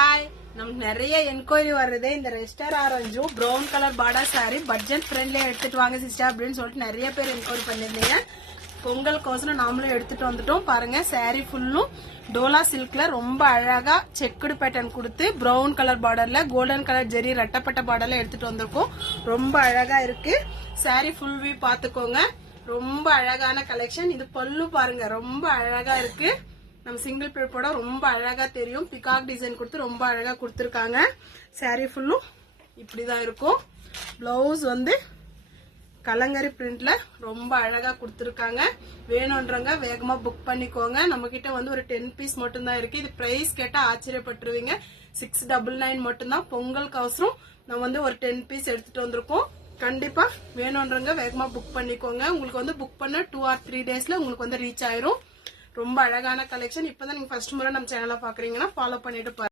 Hi, நமக்கு நிறைய enquiry வருது. இந்த ரெஸ்டர் ஆரஞ்சும் ப்ரௌன் கலர் பாடா சாரி பட்ஜெட் ஃப்ரெண்ட்லியா எடுத்துட்டு வாங்க சிஸ்டர் அப்படின்னு சொல்லிட்டு நிறைய பேர் என்கொயரி பண்ணிருந்தீங்க. பொங்கலுக்கோசரம் நாமளும் எடுத்துட்டு வந்துட்டோம். பாருங்க, சாரி ஃபுல்லும் டோலா சில்க்ல ரொம்ப அழகா செக்குடு பேட்டர்ன் கொடுத்து ப்ரௌன் கலர் பார்டர்ல கோல்டன் கலர் ஜெரி ரெட்டப்பட்ட பார்டர்ல எடுத்துட்டு வந்திருக்கோம். ரொம்ப அழகா இருக்கு. சாரி ஃபுல் வியூ பாத்துக்கோங்க. ரொம்ப அழகான கலெக்ஷன். இது பல்லு பாருங்க, ரொம்ப அழகா இருக்கு. நம்ம சிங்கிள் பிளேட் போட ரொம்ப அழகா தெரியும். பிகாக் டிசைன் கொடுத்து ரொம்ப அழகா கொடுத்துருக்காங்க. சாரி ஃபுல்லும் இப்படிதான் இருக்கும். பிளவுஸ் வந்து கலங்கரி பிரிண்ட்ல ரொம்ப அழகா கொடுத்துருக்காங்க. வேணும்ன்றவங்க வேகமா புக் பண்ணிக்கோங்க. நம்ம கிட்ட வந்து ஒரு 10 பீஸ் மட்டும் தான் இருக்கு. இது பிரைஸ் கேட்டா ஆச்சரியப்பட்டுருவீங்க. 699 மட்டும்தான். பொங்கல் அவசரம் நம்ம வந்து ஒரு 10 பீஸ் எடுத்துட்டு வந்திருக்கோம். கண்டிப்பா வேணும்ன்றவங்க வேகமா புக் பண்ணிக்கோங்க. உங்களுக்கு வந்து புக் பண்ண 2 or 3 டேஸ்ல உங்களுக்கு வந்து ரீச் ஆயிரும். ரொம்ப அழகான கலெக்ஷன். இப்பதான் நீங்க ஃபர்ஸ்ட் முறை நம்ம சேனலை பாக்குறீங்கன்னா ஃபாலோ பண்ணிட்டு பாருங்க.